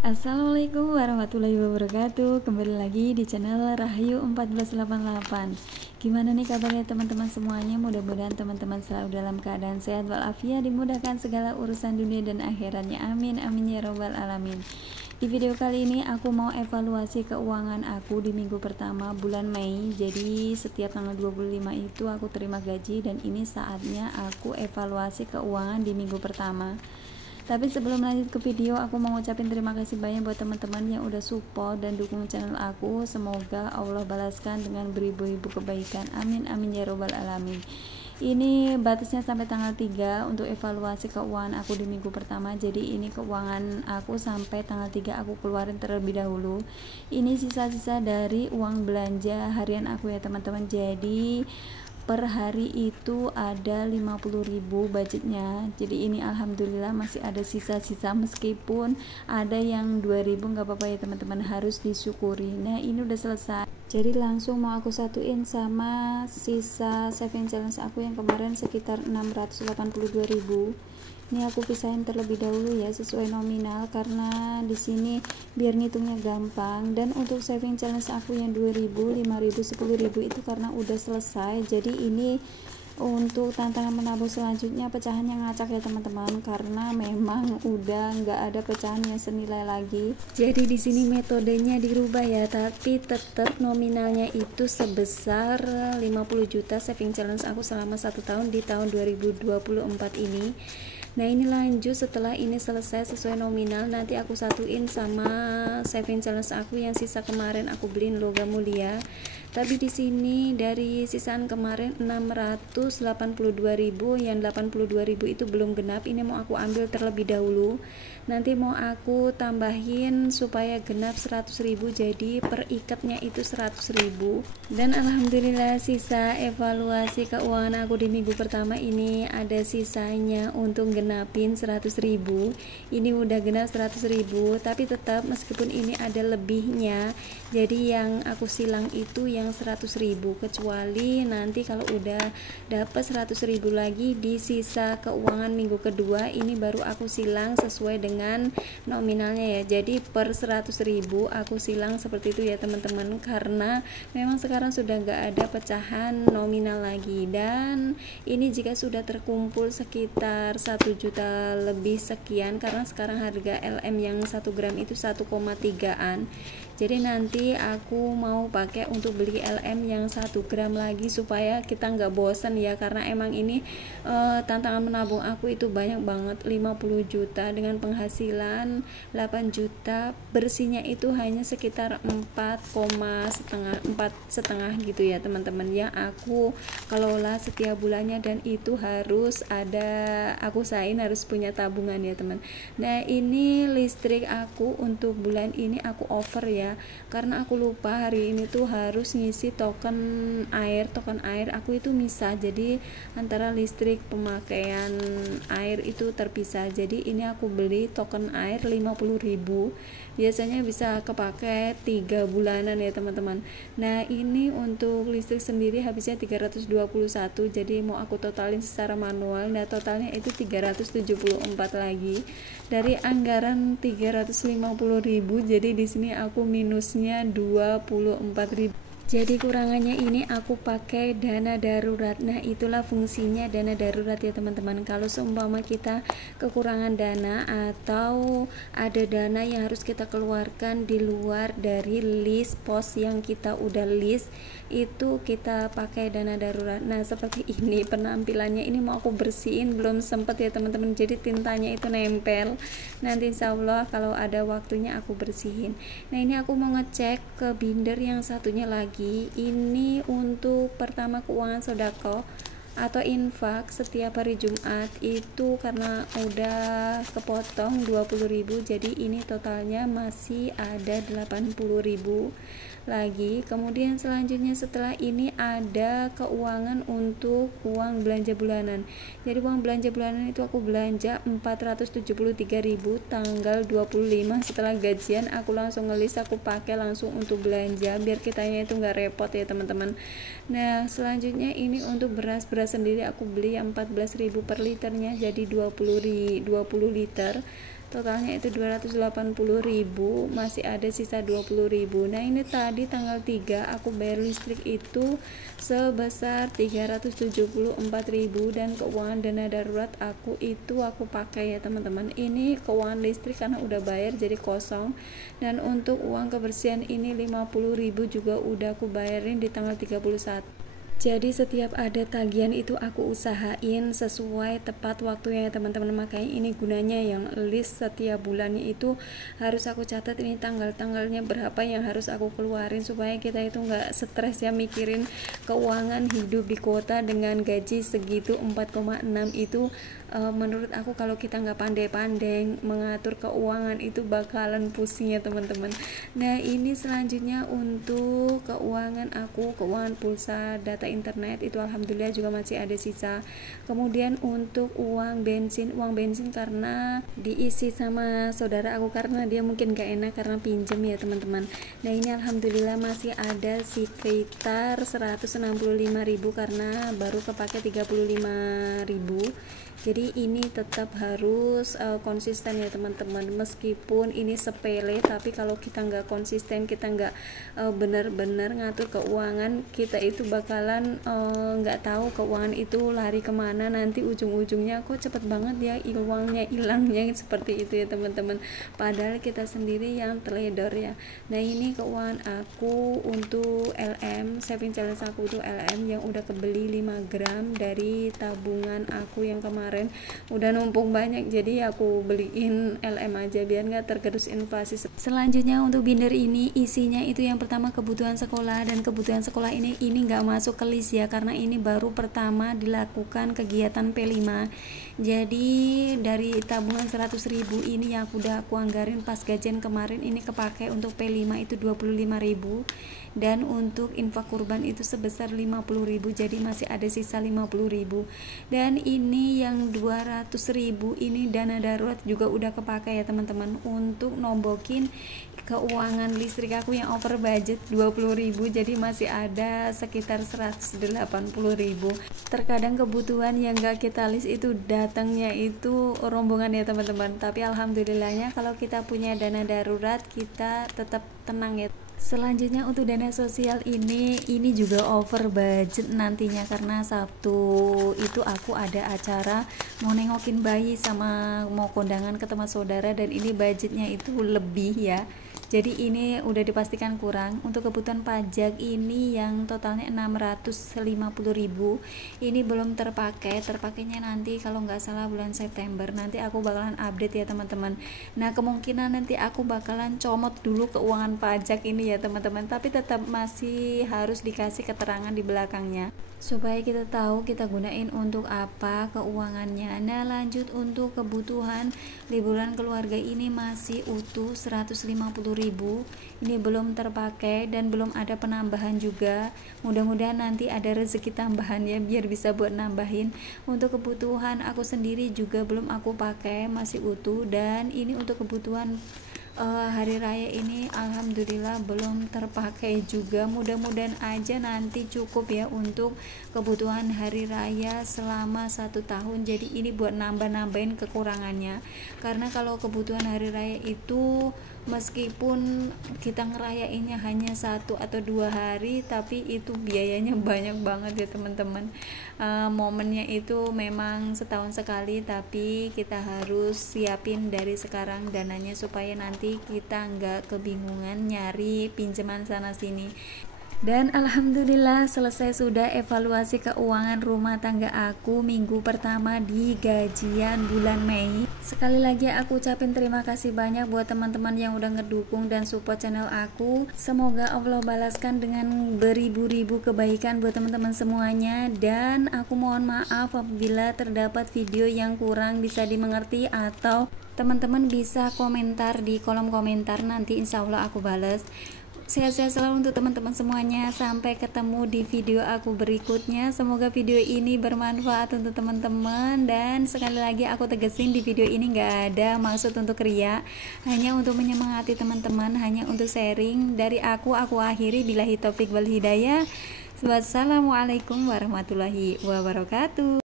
Assalamualaikum warahmatullahi wabarakatuh. Kembali lagi di channel Rahayu 1488. Gimana nih kabarnya teman-teman semuanya? Mudah-mudahan teman-teman selalu dalam keadaan sehat walafiat, dimudahkan segala urusan dunia dan akhiratnya. Amin amin ya robbal alamin. Di video kali ini aku mau evaluasi keuangan aku di minggu pertama bulan Mei. Jadi setiap tanggal 25 itu aku terima gaji, dan ini saatnya aku evaluasi keuangan di minggu pertama. Tapi sebelum lanjut ke video, aku mau ngucapin terima kasih banyak buat teman-teman yang udah support dan dukung channel aku. Semoga Allah balaskan dengan beribu-ribu kebaikan. Amin amin ya robbal alamin. Ini batasnya sampai tanggal 3 untuk evaluasi keuangan aku di minggu pertama. Jadi ini keuangan aku sampai tanggal 3 aku keluarin terlebih dahulu. Ini sisa-sisa dari uang belanja harian aku ya teman-teman. Jadi per hari itu ada 50.000 budgetnya. Jadi ini alhamdulillah masih ada sisa-sisa, meskipun ada yang 2.000 nggak apa-apa ya teman-teman, harus disyukuri. Nah ini udah selesai, jadi langsung mau aku satuin sama sisa saving challenge aku yang kemarin sekitar 682.000. Ini aku pisahin terlebih dahulu ya sesuai nominal, karena di sini biar ngitungnya gampang. Dan untuk saving challenge aku yang 2.000, 5.000, 10.000 itu karena udah selesai. Jadi ini untuk tantangan menabung selanjutnya pecahan yang ngacak ya teman-teman, karena memang udah nggak ada pecahan yang senilai lagi. Jadi di sini metodenya dirubah ya, tapi tetap nominalnya itu sebesar 50 juta saving challenge aku selama 1 tahun di tahun 2024 ini. Nah ini lanjut setelah ini selesai sesuai nominal, nanti aku satuin sama saving challenge aku yang sisa kemarin aku beliin logam mulia. Tapi di sini dari sisaan kemarin 682.000, yang 82.000 itu belum genap. Ini mau aku ambil terlebih dahulu. Nanti mau aku tambahin supaya genap 100.000, jadi per ikatnya itu 100.000. Dan alhamdulillah sisa evaluasi keuangan aku di minggu pertama ini ada sisanya untuk genapin 100.000. Ini udah genap 100.000, tapi tetap meskipun ini ada lebihnya, jadi yang aku silang itu yang 100.000, kecuali nanti kalau udah dapat 100.000 lagi di sisa keuangan minggu kedua, ini baru aku silang sesuai dengan nominalnya ya. Jadi per 100.000 aku silang seperti itu ya teman-teman, karena memang sekarang sudah gak ada pecahan nominal lagi. Dan ini jika sudah terkumpul sekitar 1 juta lebih sekian, karena sekarang harga LM yang 1 gram itu 1,3an. Jadi nanti aku mau pakai untuk beli LM yang 1 gram lagi supaya kita nggak bosan ya, karena emang ini tantangan menabung aku itu banyak banget, 50 juta dengan penghasilan 8 juta, bersihnya itu hanya sekitar 4,5 gitu ya teman-teman, yang aku kelola setiap bulannya, dan itu harus ada, aku usahain harus punya tabungan ya teman. Nah ini listrik aku untuk bulan ini aku over ya, karena aku lupa hari ini tuh harus ngisi token air aku itu misah, jadi antara listrik pemakaian air itu terpisah. Jadi ini aku beli token air 50.000, biasanya bisa kepake 3 bulanan ya teman-teman. Nah ini untuk listrik sendiri habisnya 321, jadi mau aku totalin secara manual. Nah totalnya itu 374 lagi dari anggaran 350.000, jadi di sini aku minusnya 24.000. Jadi kurangannya ini aku pakai dana darurat. Nah itulah fungsinya dana darurat ya teman-teman. Kalau seumpama kita kekurangan dana atau ada dana yang harus kita keluarkan di luar dari list pos yang kita udah list, itu kita pakai dana darurat. Nah seperti ini penampilannya, ini mau aku bersihin belum sempet ya teman-teman, jadi tintanya itu nempel. Nanti insya Allah kalau ada waktunya aku bersihin. Nah ini aku mau ngecek ke binder yang satunya lagi. Ini untuk pertama keuangan sodako atau infak setiap hari Jumat itu karena udah kepotong 20.000, jadi ini totalnya masih ada 80.000 lagi. Kemudian selanjutnya setelah ini ada keuangan untuk uang belanja bulanan. Jadi uang belanja bulanan itu aku belanja 473.000 tanggal 25 setelah gajian, aku langsung ngelis, aku pakai langsung untuk belanja biar kitanya itu nggak repot ya teman-teman. Nah selanjutnya ini untuk beras sendiri aku beli 14.000 per liternya, jadi 20 liter, totalnya itu 280.000, masih ada sisa 20.000. Nah ini tadi tanggal 3 aku bayar listrik itu sebesar 374.000, dan keuangan dana darurat aku pakai ya teman-teman. Ini keuangan listrik karena udah bayar jadi kosong, dan untuk uang kebersihan ini 50.000 juga udah aku bayarin di tanggal 31. Jadi setiap ada tagihan itu aku usahain sesuai tepat waktunya ya teman-teman. Makanya ini gunanya yang list setiap bulannya itu harus aku catat ini tanggal-tanggalnya berapa yang harus aku keluarin, supaya kita itu nggak stres ya mikirin keuangan hidup di kota dengan gaji segitu 4,6 itu. Menurut aku kalau kita nggak pandai-pandai mengatur keuangan itu bakalan pusing ya teman-teman. Nah ini selanjutnya untuk keuangan aku, keuangan pulsa, data internet itu alhamdulillah juga masih ada sisa. Kemudian untuk uang bensin karena diisi sama saudara aku karena dia mungkin gak enak karena pinjem ya teman-teman. Nah ini alhamdulillah masih ada sekitar 165.000 karena baru kepake 35.000. Jadi ini tetap harus konsisten ya teman-teman, meskipun ini sepele tapi kalau kita nggak konsisten, kita nggak benar-benar ngatur keuangan, kita itu bakalan nggak tahu keuangan itu lari kemana, nanti ujung-ujungnya kok cepet banget ya uangnya hilangnya seperti itu ya teman-teman, padahal kita sendiri yang teledor ya. Nah ini keuangan aku untuk LM, saving challenge aku itu LM yang udah kebeli 5 gram dari tabungan aku yang kemarin udah numpuk banyak, jadi aku beliin LM aja biar nggak tergerus inflasi. Selanjutnya untuk binder ini isinya itu yang pertama kebutuhan sekolah, dan kebutuhan sekolah ini nggak masuk ke list ya karena ini baru pertama dilakukan kegiatan P5. Jadi dari tabungan 100.000 ini yang udah aku anggarin pas gajian kemarin, ini kepake untuk P5 itu 25.000, dan untuk infak kurban itu sebesar 50.000, jadi masih ada sisa 50.000. Dan ini yang 200.000 ini dana darurat juga udah kepake ya teman-teman untuk nombokin keuangan listrik aku yang over budget 20.000, jadi masih ada sekitar 180.000. Terkadang kebutuhan yang gak kita list itu datangnya itu rombongan ya teman-teman, tapi alhamdulillahnya kalau kita punya dana darurat kita tetap tenang ya. Selanjutnya untuk dana sosial ini juga over budget nantinya karena Sabtu itu aku ada acara mau nengokin bayi sama mau kondangan ke teman saudara, dan ini budgetnya itu lebih ya. Jadi ini udah dipastikan kurang. Untuk kebutuhan pajak ini yang totalnya 650.000 ini belum terpakai, terpakainya nanti kalau nggak salah bulan September. Nanti aku bakalan update ya teman-teman. Nah kemungkinan nanti aku bakalan comot dulu keuangan pajak ini ya teman-teman, tapi tetap masih harus dikasih keterangan di belakangnya supaya kita tahu kita gunain untuk apa keuangannya. Nah lanjut untuk kebutuhan liburan keluarga ini masih utuh 150.000, ini belum terpakai dan belum ada penambahan juga. Mudah-mudahan nanti ada rezeki tambahan ya biar bisa buat nambahin. Untuk kebutuhan aku sendiri juga belum aku pakai, masih utuh. Dan ini untuk kebutuhan hari raya ini alhamdulillah belum terpakai juga. Mudah-mudahan aja nanti cukup ya untuk kebutuhan hari raya selama 1 tahun. Jadi ini buat nambah-nambahin kekurangannya, karena kalau kebutuhan hari raya itu meskipun kita ngerayainnya hanya 1 atau 2 hari, tapi itu biayanya banyak banget ya teman-teman. Momennya itu memang setahun sekali, tapi kita harus siapin dari sekarang dananya supaya nanti kita nggak kebingungan nyari pinjaman sana sini. Dan alhamdulillah selesai sudah evaluasi keuangan rumah tangga aku minggu pertama di gajian bulan Mei. Sekali lagi aku ucapin terima kasih banyak buat teman-teman yang udah ngedukung dan support channel aku. Semoga Allah balaskan dengan beribu-ribu kebaikan buat teman-teman semuanya. Dan aku mohon maaf apabila terdapat video yang kurang bisa dimengerti, atau teman-teman bisa komentar di kolom komentar, nanti insya Allah aku balas. Sehat-sehat selalu untuk teman-teman semuanya. Sampai ketemu di video aku berikutnya. Semoga video ini bermanfaat untuk teman-teman. Dan sekali lagi aku tegesin di video ini gak ada maksud untuk ria, hanya untuk menyemangati teman-teman, hanya untuk sharing dari aku akhiri. Billahi taufik wal hidayah. Wassalamualaikum warahmatullahi wabarakatuh.